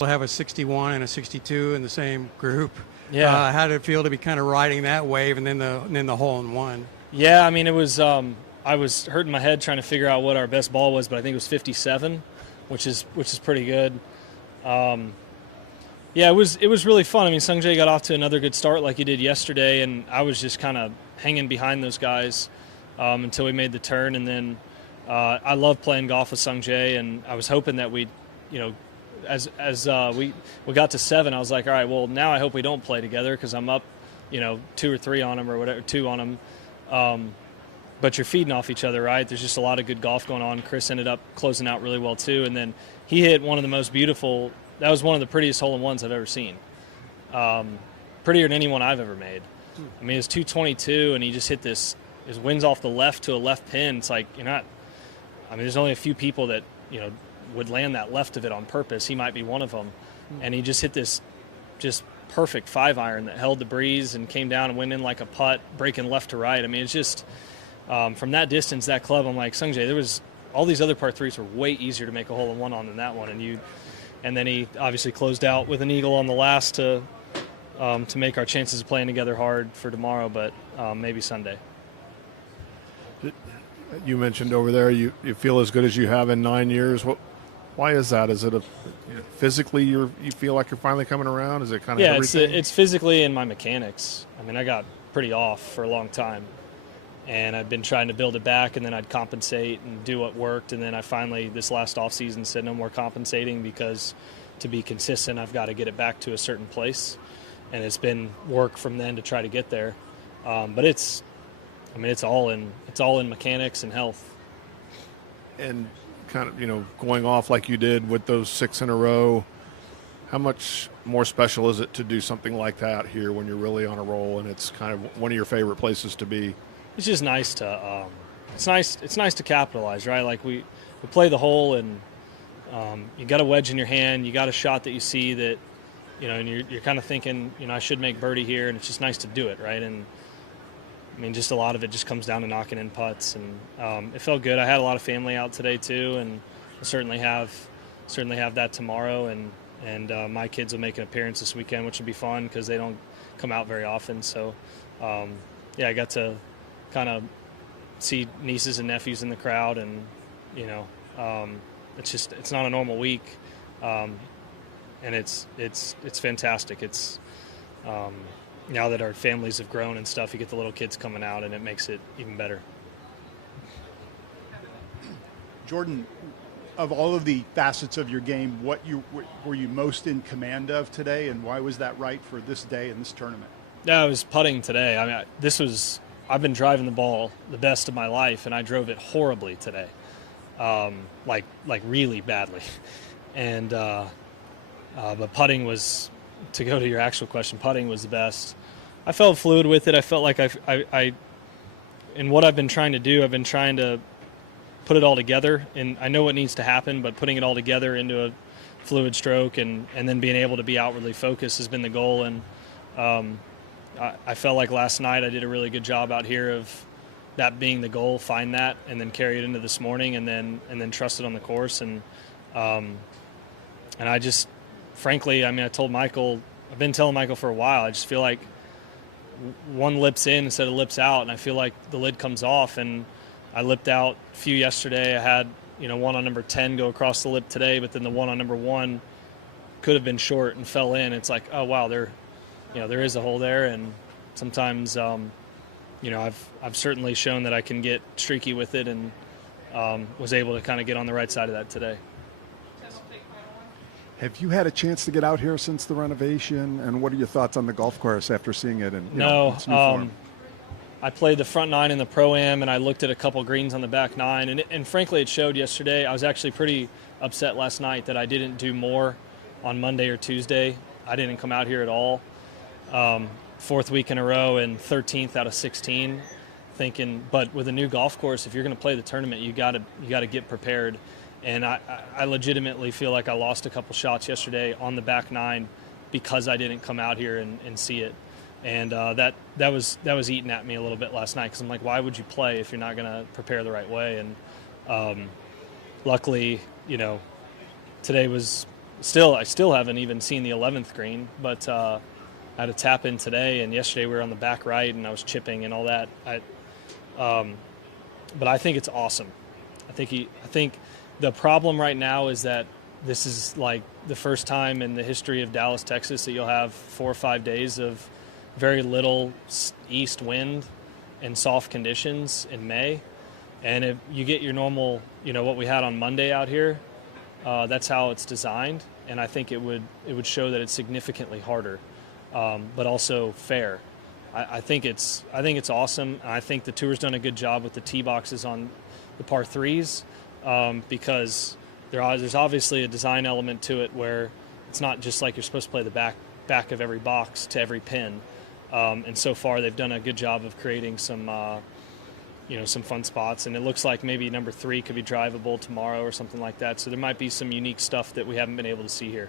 We'll have a 61 and a 62 in the same group. Yeah. How did it feel to be kind of riding that wave and then the hole in one? Yeah, I mean, it was. I was hurting my head trying to figure out what our best ball was, but I think it was 57, which is pretty good. Yeah, it was really fun. I mean, Sungjae got off to another good start like he did yesterday, and I was just kind of hanging behind those guys until we made the turn. And then I love playing golf with Sungjae, and I was hoping that we'd, as we got to 7, I was like, all right, well, now I hope we don't play together because I'm up, 2 or 3 on him or whatever, 2 on him. But you're feeding off each other, right? There's just a lot of good golf going on. Chris ended up closing out really well too, and then he hit one of the most beautiful. That was one of the prettiest hole-in-ones I've ever seen. Prettier than anyone I've ever made. I mean, it's 222, and he just hit this. His wind's off the left to a left pin. It's like you're not. I mean, there's only a few people that would land that left of it on purpose. He might be one of them, and he just hit this, just perfect 5-iron that held the breeze and came down and went in like a putt, breaking left to right. I mean, it's just from that distance, that club. I'm like, Sungjae, there was all these other par 3s were way easier to make a hole-in-one on than that one, and then he obviously closed out with an eagle on the last to make our chances of playing together hard for tomorrow, but maybe Sunday. You mentioned over there you feel as good as you have in 9 years. Why is that? Is it physically you feel like you're finally coming around? Is it kind of everything? It's physically and my mechanics. I mean, I got pretty off for a long time, and I've been trying to build it back, and then I'd compensate and do what worked, and then I finally, this last offseason, said no more compensating because to be consistent, I've got to get it back to a certain place, and it's been work from then to try to get there. But it's all in mechanics and health. And kind of, going off like you did with those 6 in a row, how much more special is it to do something like that here when you're really on a roll and it's kind of one of your favorite places to be? It's just nice to it's nice to capitalize, right? Like we play the hole, and you got a wedge in your hand, you got a shot that you see that and you're kind of thinking, I should make birdie here, and it's just nice to do it, right? And I mean, just a lot of it just comes down to knocking in putts, and it felt good. I had a lot of family out today too, and I certainly have that tomorrow, and my kids will make an appearance this weekend, which will be fun because they don't come out very often. So I got to kind of see nieces and nephews in the crowd, and it's not a normal week, and it's fantastic. It's now that our families have grown and stuff, you get the little kids coming out, and it makes it even better. Jordan, of all of the facets of your game, what were you most in command of today, and why was that right for this day and this tournament? Yeah, I was putting today. I mean, I've been driving the ball the best of my life, and I drove it horribly today, like really badly. And but putting was, to go to your actual question, putting was the best. I felt fluid with it. I felt like I in what I've been trying to do, I've been trying to put it all together, and I know what needs to happen, but putting it all together into a fluid stroke and then being able to be outwardly focused has been the goal. And I felt like last night I did a really good job out here of that being the goal, find that, and then carry it into this morning, and then trust it on the course. And I just, frankly, I mean, I've been telling Michael for a while, I just feel like one lips in instead of lips out, and I feel like the lid comes off. And I lipped out a few yesterday. I had one on number 10 go across the lip today, but then the one on number 1 could have been short and fell in. It's like, oh wow, there is a hole there. And sometimes I've certainly shown that I can get streaky with it, and was able to kind of get on the right side of that today. Have you had a chance to get out here since the renovation, and what are your thoughts on the golf course after seeing it in its new form? I played the front 9 in the Pro-Am, and I looked at a couple greens on the back 9, and frankly it showed yesterday. I was actually pretty upset last night that I didn't do more on Monday or Tuesday. I didn't come out here at all. 4th week in a row and 13th out of 16, thinking, but with a new golf course, if you're going to play the tournament, you got to get prepared. And I legitimately feel like I lost a couple shots yesterday on the back 9 because I didn't come out here and see it. And that was eating at me a little bit last night, because I'm like, why would you play if you're not going to prepare the right way? And luckily, today was I still haven't even seen the 11th green, but I had a tap in today, and yesterday we were on the back right, and I was chipping and all that. But I think it's awesome. I think the problem right now is that this is like the first time in the history of Dallas, Texas, that you'll have 4 or 5 days of very little east wind and soft conditions in May. And if you get your normal, what we had on Monday out here, that's how it's designed. And I think it would show that it's significantly harder, but also fair. I think it's awesome. I think the tour's done a good job with the tee boxes on the par threes, because there's obviously a design element to it where it's not just like you're supposed to play the back of every box to every pin. And so far they've done a good job of creating some fun spots. And it looks like maybe number 3 could be drivable tomorrow or something like that. So there might be some unique stuff that we haven't been able to see here.